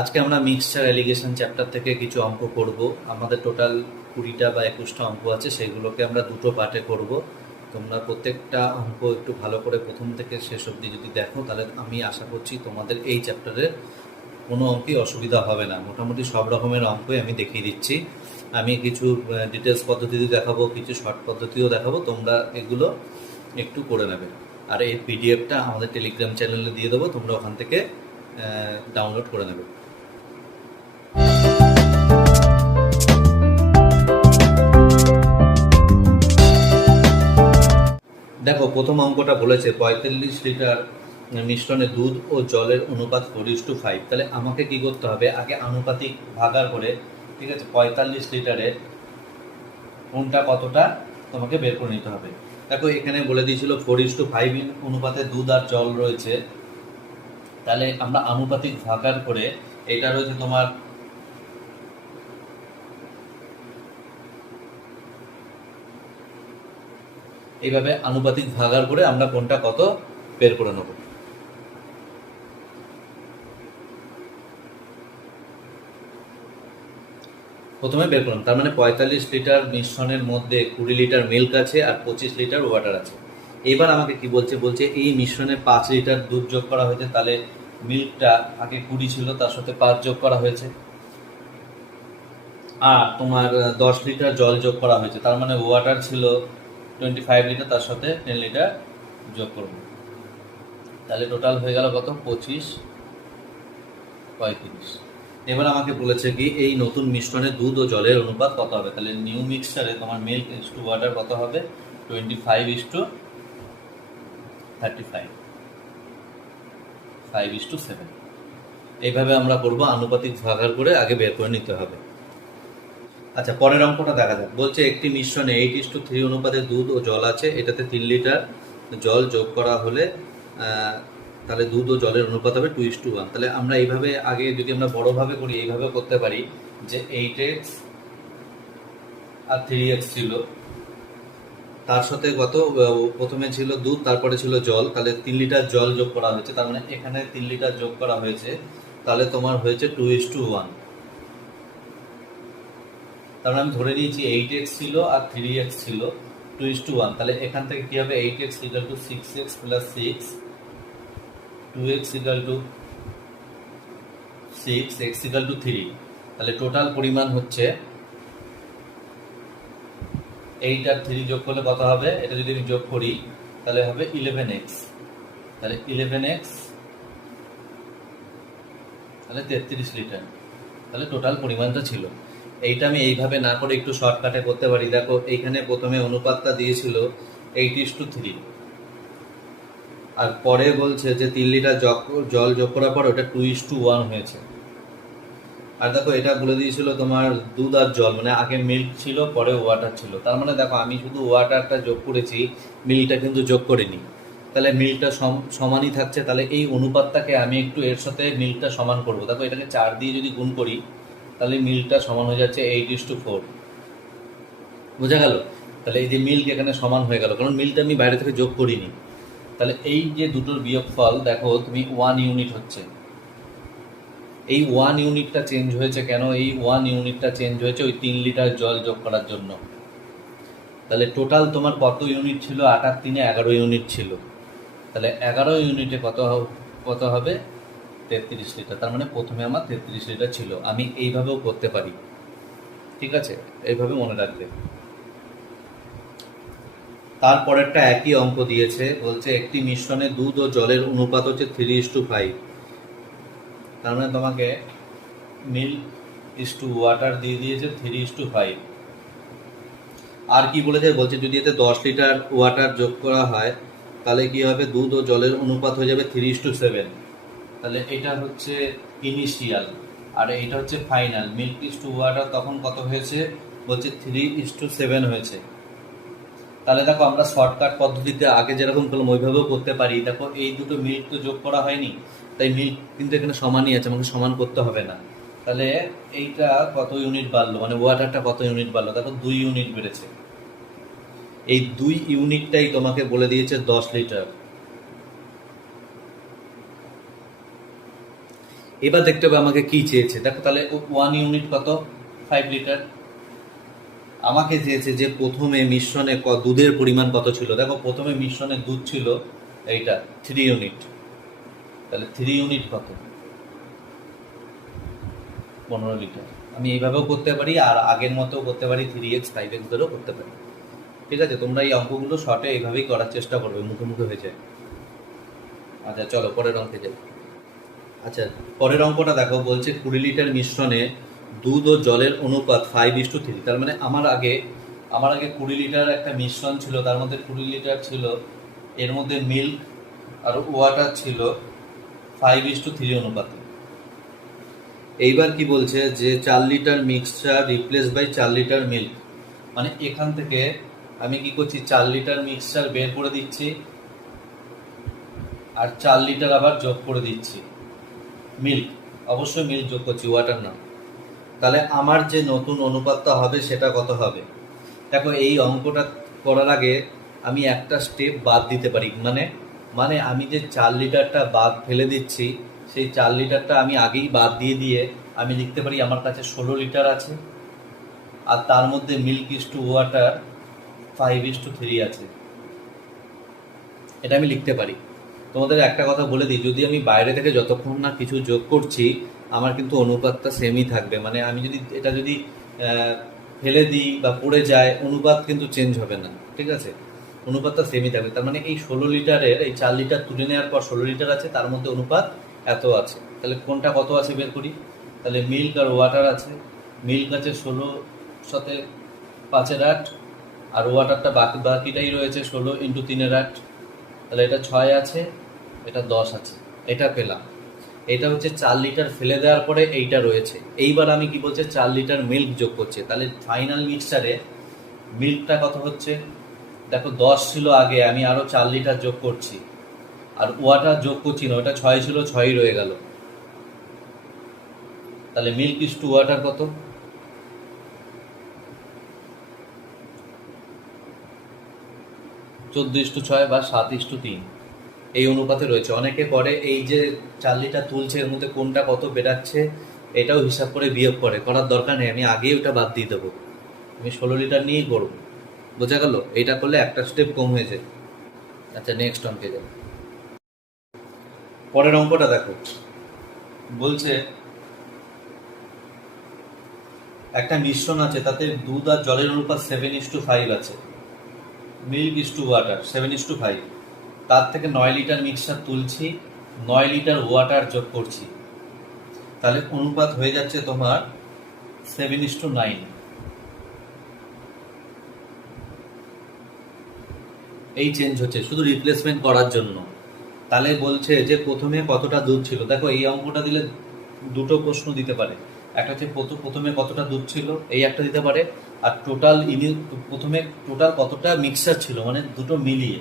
আজকে আমরা mixture allegation chapter থেকে কিছু অঙ্ক করব। আমাদের টোটাল 20টা বা 21টা অঙ্ক আছে, সেগুলোকে আমরা দুটো পার্টে করব। তোমরা প্রত্যেকটা অঙ্ক একটু ভালো করে প্রথম থেকে শেষ অবধি যদি দেখো, তাহলে আমি আশা করছি তোমাদের এই চ্যাপ্টারে কোনো অঙ্কই অসুবিধা হবে না। মোটামুটি সব রকমের অঙ্কই আমি দেখিয়ে দিচ্ছি। আমি কিছু ডিটেলস পদ্ধতিও দেখাবো, কিছু শর্ট পদ্ধতিও দেখাবো, তোমরা এগুলো একটু করে নেবে। আর এই পিডিএফটা আমাদের টেলিগ্রাম চ্যানেলে দিয়ে দেবো, তোমরা ওখান থেকে ডাউনলোড করে নেবে। দেখো, প্রথম অঙ্কটা বলেছে 45 লিটার মিশ্রণে দুধ ও জলের অনুপাত 4:5। তাহলে আমাকে কি করতে হবে, আগে আনুপাতিক ভাগার করে, ঠিক আছে, 45 লিটারে কোনটা কতটা তোমাকে বের করে নিতে হবে। দেখো, এখানে বলে দিয়েছিল 4:5 অনুপাতে দুধ আর জল রয়েছে। তাহলে আমরা আনুপাতিক ভাগার করে, এটা রয়েছে তোমার এইভাবে আনুপাতিক ভাগার করে আমরা কোনটা কত বের করে নেব। প্রথমে বের করলাম, তার মানে 45 লিটার মিশ্রণের মধ্যে 20 লিটার মিল্ক আছে আর 25 লিটার ওয়াটার আছে। এবার আমাকে কি বলছে, এই মিশ্রণে 5 লিটার দুধ যোগ করা হয়েছে। তাহলে মিল্কটা আগে 20 ছিল, তার সাথে 5 যোগ করা হয়েছে। আর তোমার 10 লিটার জল যোগ করা হয়েছে, তার মানে ওয়াটার ছিল 25 লিটার, তার সাথে 10 লিটার যোগ করবো। তাহলে টোটাল হয়ে গেল কত, 25, 35। এবার আমাকে বলেছে কি, এই নতুন মিশ্রণে দুধ ও জলের অনুপাত কত হবে। তাহলে নিউ মিক্সচারে তোমার মিল্ক ইস টু ওয়াটার কত হবে, 25:35, 5:7। এইভাবে আমরা করবো, আনুপাতিক ভাগার করে আগে বের করে নিতে হবে। আচ্ছা, পরের অঙ্কটা দেখা যাক। বলছে একটি মিশ্রণে 8:3 অনুপাতে দুধ ও জল আছে, এটাতে 3 লিটার জল যোগ করা হলে তাহলে দুধ ও জলের অনুপাত হবে 2:1। তাহলে আমরা এইভাবে আগে যদি আমরা বড়ভাবে করি, এইভাবে করতে পারি যে 8x আর 3x ছিল, তার সাথে কত, প্রথমে ছিল দুধ, তারপরে ছিল জল। তাহলে 3 লিটার জল যোগ করা হয়েছে, তার মানে এখানে 3 লিটার যোগ করা হয়েছে। তাহলে তোমার হয়েছে 2:1। তার মানে আমি ধরে নিয়েছি 8x ছিল আর 3x ছিল, 2:1। তাহলে এখান থেকে কি হবে, 8x equal to 6x plus 6, 2x equal to 6, x equal to 3। তাহলে টোটাল পরিমাণ হচ্ছে 8 আর 3 যোগ করলে কত হবে, এটা যদি আমি যোগ করি তাহলে হবে 11x। তাহলে 11x, তাহলে 33 লিটার। তাহলে টোটাল পরিমাণটা ছিল। এইটা আমি এইভাবে না করে একটু শর্টকাটে করতে পারি। দেখো, এইখানে প্রথমে অনুপাতটা দিয়েছিল 8:3, আর পরে বলছে যে 3 লিটার জল যোগ করার পর ওটা 2:1 হয়েছে। আর দেখো, এটা বলে দিয়েছিল তোমার দুধ আর জল, মানে আগে মিল্ক ছিল, পরে ওয়াটার ছিল। তার মানে দেখো, আমি শুধু ওয়াটারটা যোগ করেছি, মিল্কটা কিন্তু যোগ করিনি। তাহলে মিল্কটা সমানই থাকছে। তাহলে এই অনুপাতটাকে আমি একটু এর সাথে মিল্কটা সমান করব। দেখো, এটাকে 4 দিয়ে যদি গুণ করি, তাহলে মিল্কটা সমান হয়ে যাচ্ছে 8:4। বোঝা গেল? তাহলে এই যে মিল্ক এখানে সমান হয়ে গেল, কারণ মিল্কটা আমি বাইরে থেকে যোগ করিনি। তাহলে এই যে দুটোর বিয়োগফল, দেখো তুমি 1 ইউনিট হচ্ছে। এই 1 ইউনিটটা চেঞ্জ হয়েছে কেন, এই 1 ইউনিটটা চেঞ্জ হয়েছে ওই 3 লিটার জল যোগ করার জন্য। তাহলে টোটাল তোমার কত ইউনিট ছিল, 8 আর 3 11 ইউনিট ছিল। তাহলে 11 ইউনিটে কত হবে, 33 লিটার। তার মানে প্রথমে আমার 33 লিটার ছিল। আমি এইভাবেও করতে পারি, ঠিক আছে, এইভাবে মনে রাখবে। তারপরেরটা একই অঙ্ক দিয়েছে, বলছে একটি মিশ্রণে দুধ ও জলের অনুপাত হচ্ছে 3:5। তার মানে তোমাকে মিল্ক ইস টু ওয়াটার দিয়ে দিয়েছে 3:5। আর কি বলেছে, বলছে যদি এতে 10 লিটার ওয়াটার যোগ করা হয়, তাহলে কি হবে, দুধ ও জলের অনুপাত হয়ে যাবে 3:7। তাহলে এটা হচ্ছে ইনিশিয়াল, আর এটা হচ্ছে final. Milk is to water তখন কত হয়েছে, বলছে 3:7 হয়েছে। তাহলে দেখো, আমরা শর্টকাট পদ্ধতিতে আগে যেরকম করলাম ওইভাবেও করতে পারি। দেখো, এই দুটো মিল্ক তো যোগ করা হয়নি, তাই মিল্ক কিন্তু এখানে সমানই আছে, আমাকে সমান করতে হবে না। তাহলে এইটা কত ইউনিট বাড়লো, মানে ওয়াটারটা কত ইউনিট বাড়লো, দেখো 2 ইউনিট বেড়েছে। এই 2 ইউনিটটাই তোমাকে বলে দিয়েছে 10 লিটার। এবার দেখতে হবে আমাকে কি চেয়েছে। দেখো তাহলে 1 ইউনিট কত, 5 লিটার। আমাকে চেয়েছে যে প্রথমে মিশ্রণে দুধের পরিমাণ কত ছিল। দেখো প্রথমে মিশ্রণে দুধ ছিল এইটা 3 ইউনিট, তাহলে 3 ইউনিট কত, 15 লিটার। আমি এইভাবেও করতে পারি, আর আগের মতো করতে পারি, 3x 5x ধরেও করতে পারি। ঠিক আছে, তোমরা এই অঙ্কগুলো শর্টে এইভাবেই করার চেষ্টা করবে, মুখে মুখে হয়ে যায়। আচ্ছা চলো পরের অঙ্কে যাই। আচ্ছা পরের অঙ্কটা দেখো, বলছে 20 লিটার মিশ্রণে দুধ ও জলের অনুপাত 5:3। তার মানে আমার আগে 20 লিটার একটা মিশ্রণ ছিল, তার মধ্যে 20 লিটার ছিল, এর মধ্যে মিল্ক আর ওয়াটার ছিল 5:3 অনুপাতে। এইবার কি বলছে যে 4 litre mixture replace by 4 litre milk. মানে এখান থেকে আমি কি করছি, 4 লিটার মিক্সচার বের করে দিচ্ছি, আর 4 লিটার আবার যোগ করে দিচ্ছি মিল্ক, অবশ্যই মিল্ক যোগ করছি, ওয়াটার না। তাহলে আমার যে নতুন অনুপাতটা হবে সেটা কত হবে। দেখো এই অঙ্কটা করার আগে আমি একটা স্টেপ বাদ দিতে পারি, মানে আমি যে 4 লিটারটা বাদ ফেলে দিচ্ছি, সেই 4 লিটারটা আমি আগেই বাদ দিয়ে আমি লিখতে পারি আমার কাছে 16 লিটার আছে, আর তার মধ্যে মিল্ক ইস্টু ওয়াটার 5:3 আছে। এটা আমি লিখতে পারি। তোমাদের একটা কথা বলে দিই, যদি আমি বাইরে থেকে যতক্ষণ না কিছু যোগ করছি, আমার কিন্তু অনুপাতটা সেমই থাকবে। মানে আমি যদি ফেলে দিই বা পড়ে যায়, অনুপাত কিন্তু চেঞ্জ হবে না। ঠিক আছে, অনুপাতটা সেমই থাকবে। তার মানে এই 16 লিটারের এই 4 লিটার তুলে নেওয়ার পর 16 লিটার আছে, তার মধ্যে অনুপাত এত আছে। তাহলে কোনটা কত আছে বের করি। তাহলে মিল্ক আর ওয়াটার আছে, মিল্ক আছে 16 সাথে 5-এর 8, আর ওয়াটারটা বাকিটাই রয়েছে 16 × 3-এর 8। তাহলে এটা 6 আছে, এটা 10 আছে, এটা পেলাম। এটা হচ্ছে 4 লিটার ফেলে দেওয়ার পরে এইটা রয়েছে। এইবার আমি কি বলছে, 4 লিটার মিল্ক যোগ করছে। তাহলে ফাইনাল মিক্সচারে মিল্কটা কত হচ্ছে, দেখো 10 ছিল আগে, আমি আরো 4 লিটার যোগ করছি, আর ওয়াটার যোগ করছি না, ওটা 6 ছিল, 6ই রয়ে গেল। তাহলে মিল্ক ইস্টু ওয়াটার কত, 14:6 বা 7:3 এই অনুপাতে রয়েছে। অনেকে করে এই যে 4 লিটার তুলছে, এর মধ্যে কোনটা কত বেরাচ্ছে এটাও হিসাব করে বিয়োগ করার দরকার নেই, আমি আগেই ওটা বাদ দিয়ে দেবো, আমি 16 লিটার নিয়েই করব। বোঝা গেল, এইটা করলে একটা স্টেপ কম হয়ে যায়। আচ্ছা নেক্সট অঙ্কে যাই। পরের অঙ্কটা দেখো, বলছে একটা মিশ্রণ আছে, তাতে দুধ আর জলের অনুপাত 7:5 আছে, মিল্ক ইস্টু ওয়াটার 7:5। তার থেকে 9 লিটার মিক্সচার তুলছি, 9 লিটার ওয়াটার যোগ করছি, তাহলে অনুপাত হয়ে যাচ্ছে তোমার 7:9। এই চেঞ্জ হচ্ছে শুধু রিপ্লেসমেন্ট করার জন্য। তাহলে বলছে যে প্রথমে কতটা দুধ ছিল। দেখো এই অঙ্কটা দিলে দুটো প্রশ্ন দিতে পারে, একটা হচ্ছে প্রথমে কতটা দুধ ছিল, এই একটা দিতে পারে, আর প্রথমে টোটাল কতটা মিক্সচার ছিল, মানে দুটো মিলিয়ে।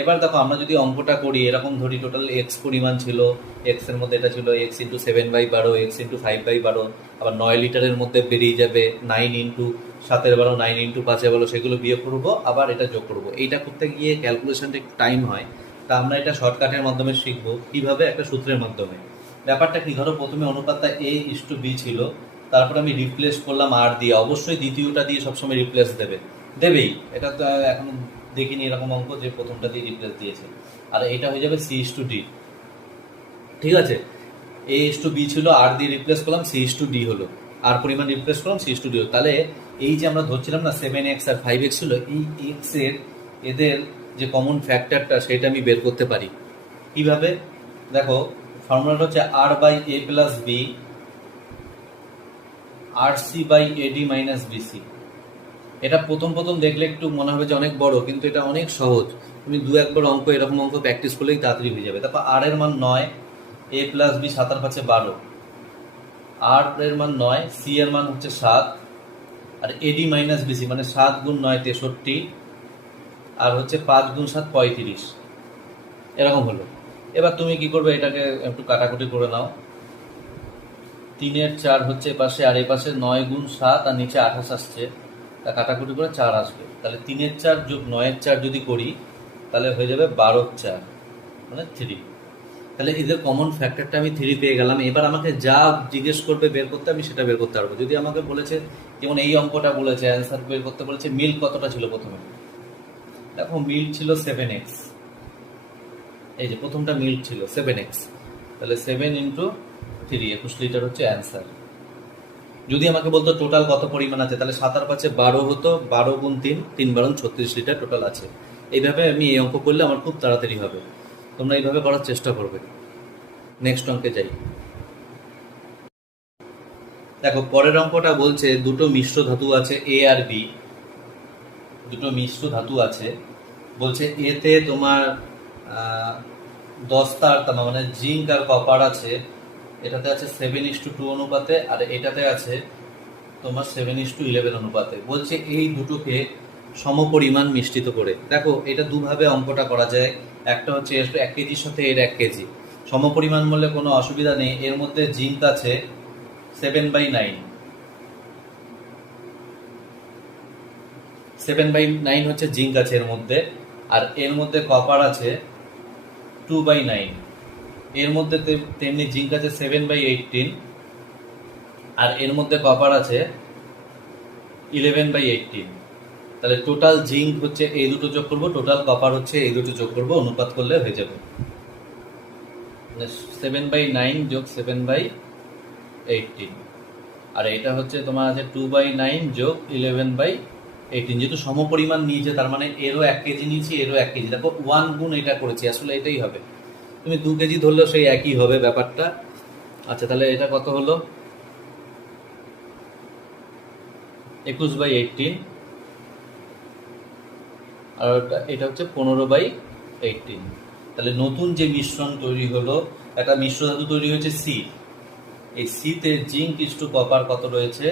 এবার দেখো আমরা যদি অঙ্কটা করি, এরকম ধরি টোটাল এক্স পরিমাণ ছিল, এক্স এর মধ্যে এটা ছিল x × 7/12, x × 5/12, আবার 9 লিটারের মধ্যে বেরিয়ে যাবে 9 × 7/12, 9 × 5/12, সেগুলো বিয়োগ করবো, আবার এটা যোগ করবো। এইটা করতে গিয়ে ক্যালকুলেশনটা একটু টাইম হয়, তা আমরা এটা শর্টকাটের মাধ্যমে শিখবো কিভাবে, একটা সূত্রের মাধ্যমে। ব্যাপারটা কি, ধরো প্রথমে অনুপাতটা a:b ছিল, তারপর আমি রিপ্লেস করলাম আর দিয়ে, অবশ্যই দ্বিতীয়টা দিয়ে সবসময় রিপ্লেস দেবেই। এটা তো এখন দেখিনি এরকম অঙ্ক যে প্রথমটা দিয়ে রিপ্লেস দিয়েছে। আর এটা হয়ে যাবে c:d। ঠিক আছে, a:b ছিল, আর দিয়ে রিপ্লেস করলাম, c:d হলো, আর পরিমাণ রিপ্লেস করলাম, c:d হলো। তাহলে এই যে আমরা ধরছিলাম না 7x আর 5x ছিল, এই x এর এদের যে কমন ফ্যাক্টরটা সেটা আমি বের করতে পারি কিভাবে। দেখো ফর্মুলাটা হচ্ছে r/a + b rc/ad - bc। এটা প্রথম দেখলে একটু মনে হবে যে অনেক বড়, কিন্তু এটা অনেক সহজ। তুমি 2-1 অঙ্ক এরকম অঙ্ক প্র্যাকটিস করলেই তাড়াতাড়ি হয়ে যাবে। তারপর আর এর মান 9, a + b 7 আর 5 12, আর এর মান 9, সি এর মান হচ্ছে 7, আর এডি - বিসি মানে 7 × 9 63, আর হচ্ছে 5 × 7 35, এরকম হলো। এবার তুমি কি করবে, এটাকে একটু কাটাকুটি করে নাও। 3-এর 4 হচ্ছে এপাশে, আর এপাশে 9 × 7, আর নিচে 28 আসছে, তা কাটাকুটি করে 4 আসবে। তাহলে 3-এর 4 + 9-এর 4 যদি করি, তাহলে হয়ে যাবে 12-এর 4 মানে 3। তাহলে এদের কমন ফ্যাক্টরটা আমি 3 পেয়ে গেলাম। এবার আমাকে যা জিজ্ঞেস করবে বের করতে, আমি সেটা বের করতে পারবো। যদি আমাকে বলেছে, যেমন এই অঙ্কটা বলেছে অ্যান্সার বের করতে বলেছে, মিল্ক কতটা ছিল প্রথমে, দেখো মিল্ক ছিল 7x, এই যে প্রথমটা মিল্ক ছিল 7x, তাহলে 7 × 3 21 লিটার হচ্ছে অ্যান্সার। যদি আমাকে বলতো টোটাল কত পরিমাণ আছে, তাহলে 7 আর 5 12 হতো, 12 × 3 3 12 36 লিটার টোটাল আছে। এইভাবে আমি এই অঙ্ক করলে আমার খুব তাড়াতাড়ি হবে। তোমরা এইভাবে করার চেষ্টা করবে। নেক্সট অঙ্কে যাই। দেখো পরের অঙ্কটা বলছে দুটো মিশ্র ধাতু আছে এ আর বি, দুটো মিশ্র ধাতু আছে। বলছে এতে তোমার 10 তার তামা মানে জিঙ্ক আর কপার আছে, এটাতে আছে 7:2 অনুপাতে, আর এটাতে আছে তোমার 7:11 অনুপাতে। বলছে এই দুটোকে সমপরিমাণ মিশ্রিত করে। দেখো এটা দুভাবে অঙ্কটা করা যায়। একটা হচ্ছে 1 কেজির সাথে এর 1 কেজি সমপরিমাণ বললে কোনো অসুবিধা নেই। এর মধ্যে জিঙ্ক আছে 7/9, 7/9 হচ্ছে জিঙ্ক আছে এর মধ্যে, আর এর মধ্যে কপার আছে 2/9। এর মধ্যে তেমনি জিঙ্ক আছে 7/18, আর এর মধ্যে কপার আছে 11/18। তাহলে টোটাল জিঙ্ক হচ্ছে এই দুটো যোগ করবো, টোটাল কপার হচ্ছে এই দুটো যোগ করবো, অনুপাত করলে হয়ে যাবে 7/9 যোগ 7/18। আর এটা হচ্ছে তোমার আছে 2/9 যোগ 11/18। যেহেতু সমপরিমাণ নিয়েছে তার মানে এরও 1 কেজি নিয়েছি, এরও 1 কেজি। দেখো 1 গুণ এটা করেছি, আসলে এটাই হবে। তুমি 2 কেজি ধরলেও সেই একই হবে ব্যাপারটা। আচ্ছা তাহলে এটা কত হলো 21/18, আর এটা হচ্ছে 15/18। তাহলে নতুন যে মিশ্রণ তৈরি হলো, একটা মিশ্র ধাতু তৈরি হয়েছে সি। এই সিতে জিঙ্ক ইস্টু কপার কত রয়েছে,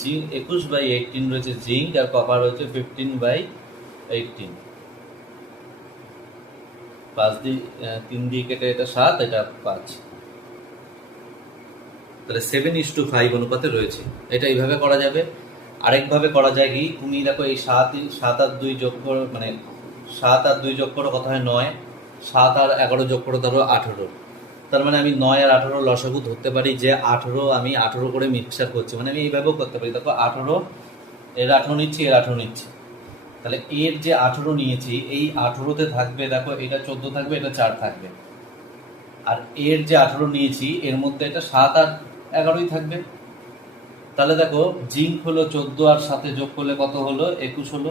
জিঙ্ক 21/18 রয়েছে জিঙ্ক, আর কপার রয়েছে 15/18। 5 দিয়ে 3 দিয়ে কেটে এটা 7, এটা 5, তাহলে 7:5 অনুপাতে রয়েছে। এটা এইভাবে করা যাবে। আরেকভাবে করা যায় কি, তুমি দেখো এই 7 আর 2 যোগ করো, মানে 7 আর 2 যোগ করো কত হয় 9, 7 আর 11 যোগ করো ধরো 18। তার মানে আমি 9 আর 18 লসাগু ধরতে পারি যে 18, আমি 18 করে মিক্সচার করছি, মানে আমি এইভাবেও করতে পারি। দেখো 18, এর 18 নিচ্ছি, এর 18 নিচ্ছি, তাহলে এর যে 18 নিয়েছি এই 18তে থাকবে, দেখো এটা 14 থাকবে, এটা 4 থাকবে। আর এর যে 18 নিয়েছি এর মধ্যে এটা 7 আর 11ই থাকবে। তাহলে দেখো জিঙ্ক হলো 14, আর সাথে যোগ করলে কত হলো 21 হলো,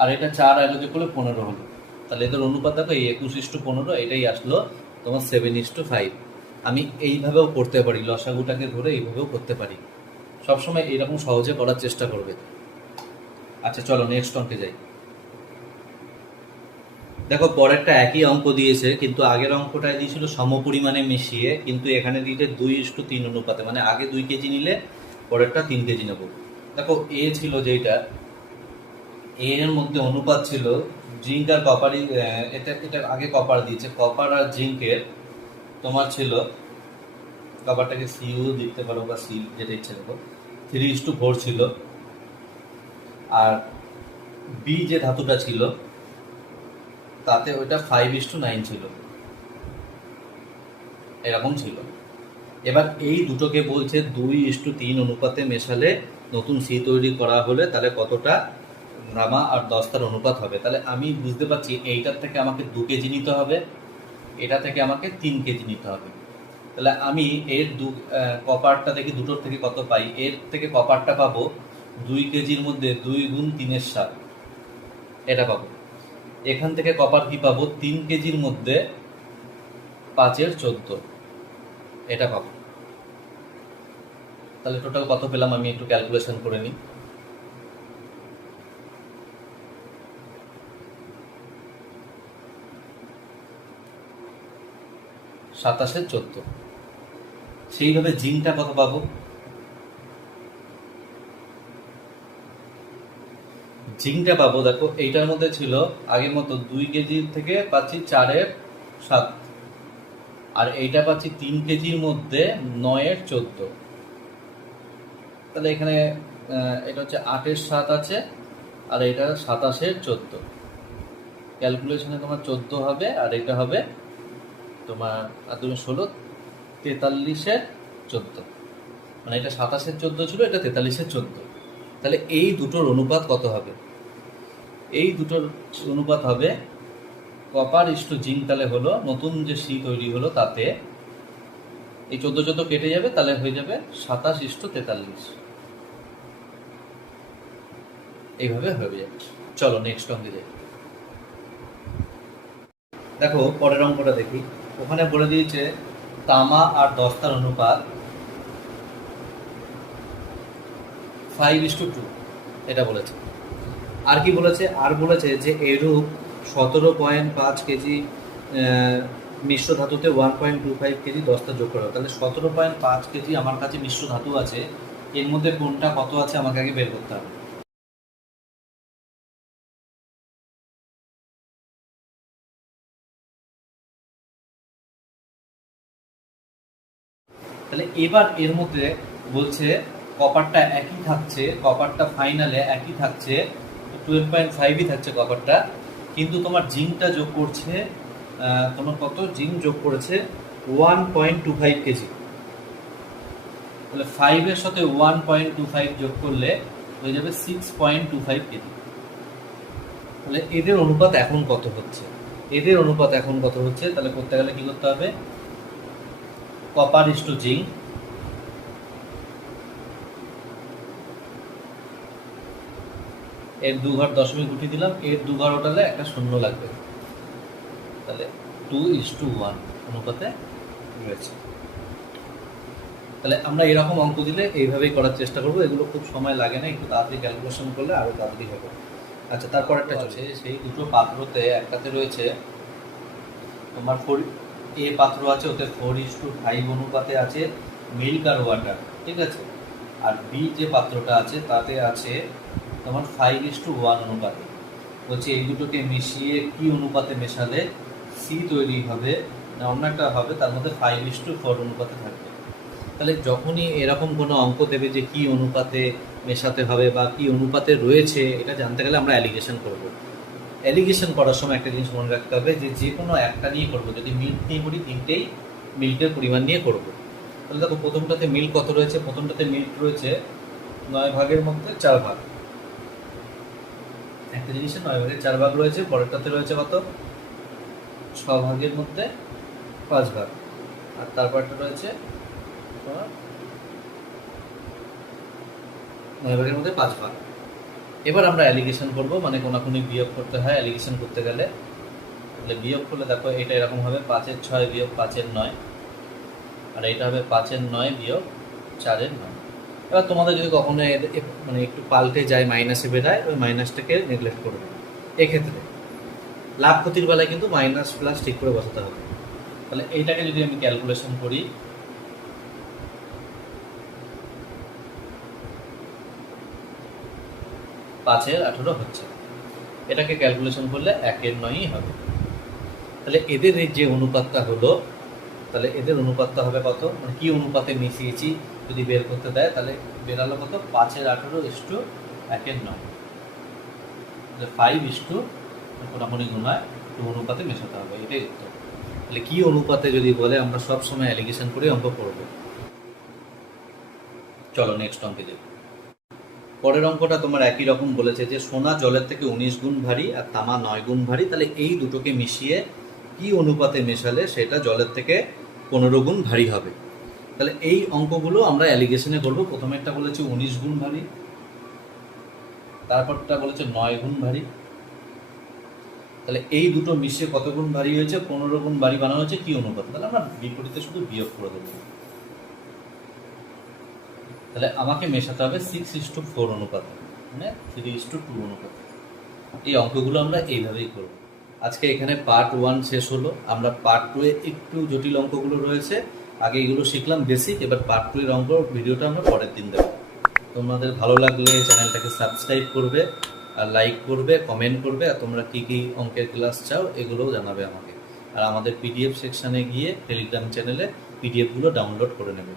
আর এটা 4 আর যোগ করলে 15 হলো। তাহলে এদের অনুপাত দেখো এই 21:15, এটাই আসলো তোমার 7:5। আমি এইভাবেও করতে পারি, লসাগুটাকে ধরে এইভাবেও করতে পারি। সবসময় এরকম সহজে করার চেষ্টা করবে। আচ্ছা চলো নেক্সট অঙ্কে যাই। দেখো পরেরটা একই অঙ্ক দিয়েছে, কিন্তু আগের অঙ্কটায় দিয়েছিল সমপরিমাণে মিশিয়ে, কিন্তু এখানে দিয়েছে 2:3 অনুপাতে, মানে আগে 2 কেজি নিলে পরেরটা 3 কেজি নেব। দেখো এ ছিল যেটা, এর মধ্যে অনুপাত ছিল জিঙ্ক আর কপারই, এটা এটা আগে কপার দিয়েছে, কপার আর জিঙ্কের তোমার ছিল, কপারটাকে সিইউ দিতে পারো বা সি যেটা ইচ্ছে দেখো, 3:4 ছিল। আর বি যে ধাতুটা ছিল তাতে ওইটা 5:9 ছিল, এরকম ছিল। এবার এই দুটোকে বলছে 2:3 অনুপাতে মেশালে নতুন সি তৈরি করা হলে তাহলে কতটা রামা আর দস্তার অনুপাত হবে। তাহলে আমি বুঝতে পারছি এইটার থেকে আমাকে 2 কেজি নিতে হবে, এটা থেকে আমাকে 3 কেজি নিতে হবে। তাহলে আমি এর কপারটা দেখি দুটোর থেকে কত পাই। এর থেকে কপারটা পাবো 2 কেজির মধ্যে 2 গুণ 3-এর 7, এটা পাবো। এখান থেকে কপার কি পাবো 3 কেজির মধ্যে 5-এর 14, এটা পাবো। তাহলে টোটাল কত পেলাম আমি একটু ক্যালকুলেশন করে নিই। সাতাশের 14। সেইভাবে জিঙ্কটা কত পাবো, জিঙ্কটা পাবো দেখো এইটার মধ্যে ছিল আগের মতো 2 কেজি থেকে পাচ্ছি 4-এর 7, আর এইটা পাচ্ছি 3 কেজির মধ্যে 9-এর 14। তাহলে এখানে এটা হচ্ছে 8-এর 7 আছে, আর এটা 27-এর 14। ক্যালকুলেশনে তোমার 14 হবে, আর এটা হবে তোমার আর 2 16, 43-এর 14, মানে এটা 27-এর 14 ছিল, এটা 43-এর 14। তাহলে এই দুটোর অনুপাত কত হবে? এই দুটোর অনুপাত হবে কপার ইস্টু জিঙ্ক। তাহলে হলো নতুন যে সি তৈরি হলো তাতে এই 14 কেটে যাবে, তাহলে হয়ে যাবে 27:43। এইভাবে হয়ে যাবে। চলো নেক্সট অঙ্কে যাই। দেখো পরের অঙ্কটা দেখি। ওখানে বলে দিয়েছে তামা আর দস্তার অনুপাত 5:2, এটা বলেছে। আর কি বলেছে? আর বলেছে যে এরূপ 17.5 কেজি মিশ্র ধাতুতে 1.25 কেজি দস্তা যোগ করা। তাহলে 17.5 কেজি আমার কাছে মিশ্র ধাতু আছে, এর মধ্যে কোনটা কত আছে আমাকে আগে বের করতে হবে। তাহলে এবার এর মধ্যে বলছে কপারটা একই থাকছে, কপারটা ফাইনালে একই থাকছে, 12.5ই থাকছে কপারটা, কিন্তু তোমার জিঙ্কটা যোগ করছে, তোমার কত জিঙ্ক যোগ করেছে 1.25 কেজি। তাহলে 5-এর সাথে 1.25 যোগ করলে হয়ে যাবে 6.25 কেজি। তাহলে এদের অনুপাত এখন কত হচ্ছে? এদের অনুপাত এখন কত হচ্ছে? তাহলে করতে গেলে কি করতে হবে? কপার ইস টু জিঙ্ক, এর 2 ঘর দশমিক উঠিয়ে দিলাম, এর 2 ঘর ওঠালে একটা শূন্য লাগবে, তাহলে 2:1 অনুপাতে রয়েছে। তাহলে আমরা এরকম অঙ্ক দিলে এইভাবেই করার চেষ্টা করবো। এগুলো খুব সময় লাগে না, একটু তাড়াতাড়ি ক্যালকুলেশন করলে আরও তাড়াতাড়ি হবে। আচ্ছা, তারপর একটা আছে, সেই দুটো পাত্রতে একটাতে রয়েছে তোমার এ পাত্র আছে, ওতে 4:5 অনুপাতে আছে মিল্ক আর ওয়াটার, ঠিক আছে। আর বি যে পাত্রটা আছে তাতে আছে তোমার 5:1 অনুপাতে। বলছে এই দুটোকে মিশিয়ে কি অনুপাতে মেশালে সি তৈরি হবে না অন্য একটা হবে, তার মধ্যে 5:4 অনুপাতে থাকবে। তাহলে যখনই এরকম কোনো অঙ্ক দেবে যে কি অনুপাতে মেশাতে হবে বা কি অনুপাতে রয়েছে, এটা জানতে গেলে আমরা অ্যালিগেশন করব। অ্যালিগেশন করার সময় একটা জিনিস মনে রাখতে হবে যে কোনো একটা নিয়ে করব। যদি মিল্ক নিয়ে করি, তিনটেই মিল্কের পরিমাণ নিয়ে করব। তাহলে দেখো প্রথমটাতে মিল্ক কত রয়েছে? প্রথমটাতে মিল্ক রয়েছে 9 ভাগের মধ্যে 4 ভাগ। একটা জিনিসে 9 ভাগের 4 ভাগ রয়েছে। পরেরটাতে রয়েছে কত? 6 ভাগের মধ্যে 5 ভাগ। আর তারপরটা রয়েছে 9 ভাগের মধ্যে 5 ভাগ। এবার আমরা অ্যালিগেশন করব, মানে কোনাকুনি বিয়োগ করতে হয় অ্যালিগেশন করতে গেলে। তাহলে বিয়োগ করলে দেখো এটা এরকম হবে 5-এর 6 বিয়োগ 5-এর 9, আর এটা হবে 5-এর 9 বিয়োগ 4-এর 9। এবার তোমাদের যদি কখনো মানে একটু পাল্টে যায়, মাইনাসে বেরায়, ওই মাইনাসটাকে নেগলেক্ট করবে। এক্ষেত্রে লাভ ক্ষতির বেলায় কিন্তু মাইনাস প্লাস ঠিক করে বসাতে হবে। তাহলে এইটাকে যদি আমি ক্যালকুলেশন করি, 5-এর 18 হচ্ছে, এটাকে ক্যালকুলেশন করলে 1-এর 9ই হবে। তাহলে এদের এই যে অনুপাতটা হলো, তাহলে এদের অনুপাতটা হবে কত, মানে কি অনুপাতে মিশিয়েছি যদি বের করতে দেয়, তাহলে বেরালো কত? 5-এর 18 ইস্টু 1-এর 9, 5 কোনাকুনি গুণায় 2 অনুপাতে মেশাতে হবে, এটাই উত্তর। তাহলে কি অনুপাতে যদি বলে, আমরা সব সময় অ্যালিগেশন করে অঙ্ক করব। চলো নেক্সট অঙ্কে যাই। পরের অঙ্কটা তোমার একই রকম বলেছে যে সোনা জলের থেকে 19 গুণ ভারী আর তামা 9 গুণ ভারী। তাহলে এই দুটোকে মিশিয়ে কি অনুপাতে মেশালে সেটা জলের থেকে 15 গুণ ভারী হবে। তাহলে এই অঙ্কগুলো আমরা অ্যালিগেশনে করবো। প্রথমে একটা বলেছে 19 গুণ ভারী, তারপরটা বলেছে 9 গুণ ভারী। তাহলে এই দুটো মিশিয়ে কত গুণ ভারী হয়েছে? 15 গুণ ভারী বানানো হয়েছে কি অনুপাত? তাহলে আমরা বিপরীতে শুধু বিয়োগ করে দেবো। তাহলে আমাকে মেশাতে হবে 6:4 অনুপাতে, মানে 3:2 অনুপাতে। এই অঙ্কগুলো আমরা এইভাবেই করব। আজকে এখানে পার্ট 1 শেষ হলো। আমরা পার্ট 2-এ একটু জটিল অঙ্কগুলো রয়েছে, আগে এগুলো শিখলাম বেসিক। এবার পার্ট 2-এর অঙ্ক ভিডিওটা আমরা পরের দিন দেবো। তোমাদের ভালো লাগলে চ্যানেলটাকে সাবস্ক্রাইব করবে, আর লাইক করবে, কমেন্ট করবে, আর তোমরা কী কী অঙ্কের ক্লাস চাও এগুলোও জানাবে আমাকে। আর আমাদের পিডিএফ সেকশানে গিয়ে টেলিগ্রাম চ্যানেলে পিডিএফগুলো ডাউনলোড করে নেবে।